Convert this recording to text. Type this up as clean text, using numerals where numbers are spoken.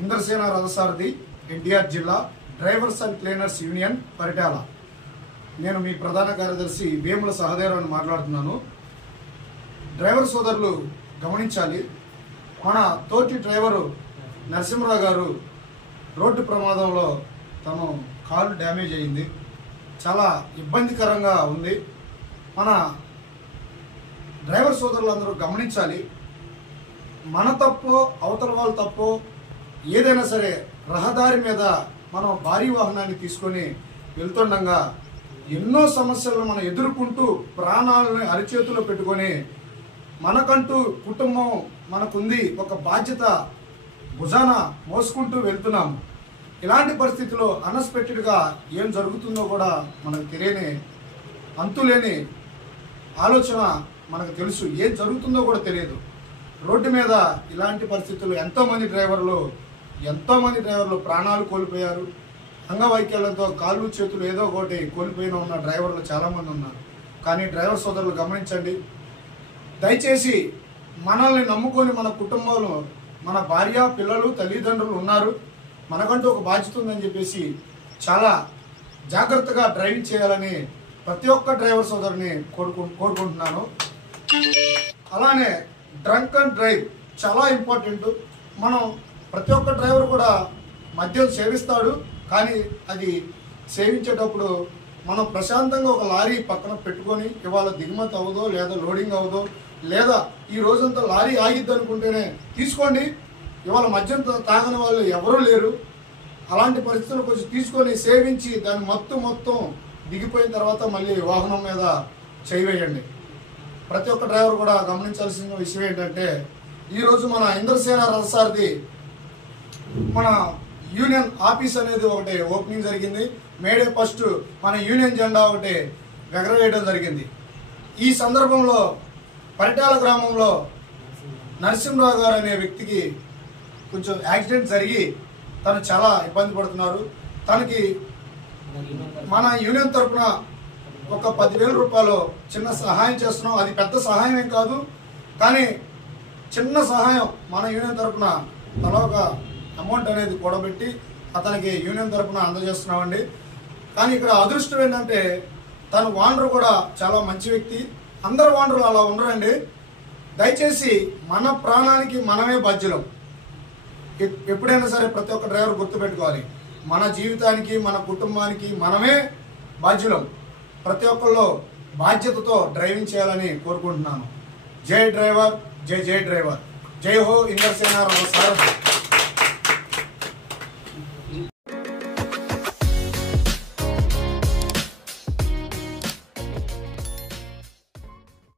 ఇంద్రసేన రథసారథి ఎన్టీఆర్ జిల్లా drivers and cleaners union Paritala. నేను మీ ప్రధాన కార్యదర్శి వేముల సహదేవరావు మాట్లాడుతున్నాను. డ్రైవర్ సోదరులు గమనించాలి, మన తోటి డ్రైవరు నరసింహరావు గారు రోడ్డు ప్రమాదంలో తను కాలు డ్యామేజ్ అయింది. చాలా ఇబ్బందికరంగా ఉంది. మన డ్రైవర్ సోదరులు అందరూ గమనించాలి, మన తప్పో అవతల వాళ్ళ తప్పో ఏదైనా సరే రహదారి మీద మనం భారీ వాహనాన్ని తీసుకొని వెళ్తుండగా ఎన్నో సమస్యలను మనం ఎదుర్కొంటూ ప్రాణాలను అరిచేతుల్లో పెట్టుకొని మనకంటూ కుటుంబం మనకుంది, ఒక బాధ్యత భుజాన మోసుకుంటూ వెళ్తున్నాము. ఇలాంటి పరిస్థితిలో అన్ఎక్స్పెక్టెడ్గా ఏం జరుగుతుందో కూడా మనకు తెలియని అంతులేని ఆలోచన మనకు తెలుసు, ఏం జరుగుతుందో కూడా తెలియదు. రోడ్డు మీద ఇలాంటి పరిస్థితుల్లో ఎంతోమంది డ్రైవర్లు ప్రాణాలు కోల్పోయారు. అంగవైకల్యంతో కాళ్ళు చేతులు ఏదో ఒకటి కోల్పోయిన ఉన్న డ్రైవర్లు చాలామంది ఉన్నారు. కానీ డ్రైవర్ సోదరులు గమనించండి, దయచేసి మనల్ని నమ్ముకొని మన కుటుంబంలో మన భార్య పిల్లలు తల్లిదండ్రులు ఉన్నారు, మనకంటూ ఒక బాధ్యత ఉందని చెప్పేసి చాలా జాగ్రత్తగా డ్రైవింగ్ చేయాలని ప్రతి ఒక్క డ్రైవర్ సోదరుని కోరుకుంటున్నాను. అలానే డ్రంక్ అండ్ డ్రైవ్ చాలా ఇంపార్టెంట్. మనం ప్రతి ఒక్క డ్రైవర్ కూడా మద్యం సేవిస్తాడు, కానీ అది సేవించేటప్పుడు మనం ప్రశాంతంగా ఒక లారీ పక్కన పెట్టుకొని ఇవాళ దిగుమతి అవ్వదో లేదా లోడింగ్ అవ్వదో లేదా ఈ రోజంతా లారీ ఆగిద్ది అనుకుంటేనే తీసుకోండి. ఇవాళ మద్యం తాగని వాళ్ళు ఎవరూ లేరు. అలాంటి పరిస్థితులు కొంచెం తీసుకొని సేవించి దాన్ని మొత్తం దిగిపోయిన తర్వాత మళ్ళీ వాహనం మీద చేయివేయండి. ప్రతి ఒక్క డ్రైవర్ కూడా గమనించాల్సిన విషయం ఏంటంటే, ఈరోజు మన ఇంద్రసేన రథసారథి మన యూనియన్ ఆఫీస్ అనేది ఒకటి ఓపెనింగ్ జరిగింది. మేడే ఫస్ట్ మన యూనియన్ జెండా ఒకటి ఎగరవేయడం జరిగింది. ఈ సందర్భంలో పరిటాల గ్రామంలో నరసింహరావు గారు అనే వ్యక్తికి కొంచెం యాక్సిడెంట్ జరిగి తను చాలా ఇబ్బంది పడుతున్నారు. తనకి మన యూనియన్ తరఫున ఒక 10,000 రూపాయలు చిన్న సహాయం చేస్తున్నాం. అది పెద్ద సహాయం ఏం కాదు, కానీ చిన్న సహాయం మన యూనియన్ తరఫున తలా ఒక అమౌంట్ అనేది కూడబెట్టి అతనికి యూనియన్ తరఫున అందజేస్తున్నామండి. కానీ ఇక్కడ అదృష్టం ఏంటంటే తను ఓనర్ కూడా చాలా మంచి వ్యక్తి. అందరు ఓనర్లు అలా ఉండరండి. దయచేసి మన ప్రాణానికి మనమే బాధ్యులం. ఎప్పుడైనా సరే ప్రతి ఒక్క డ్రైవర్ గుర్తుపెట్టుకోవాలి, మన జీవితానికి మన కుటుంబానికి మనమే బాధ్యులం. ప్రతి ఒక్కళ్ళు బాధ్యతతో డ్రైవింగ్ చేయాలని కోరుకుంటున్నాను. జై డ్రైవర్, జై డ్రైవర్, జై హో ఇంద్రసేన రథసారథి.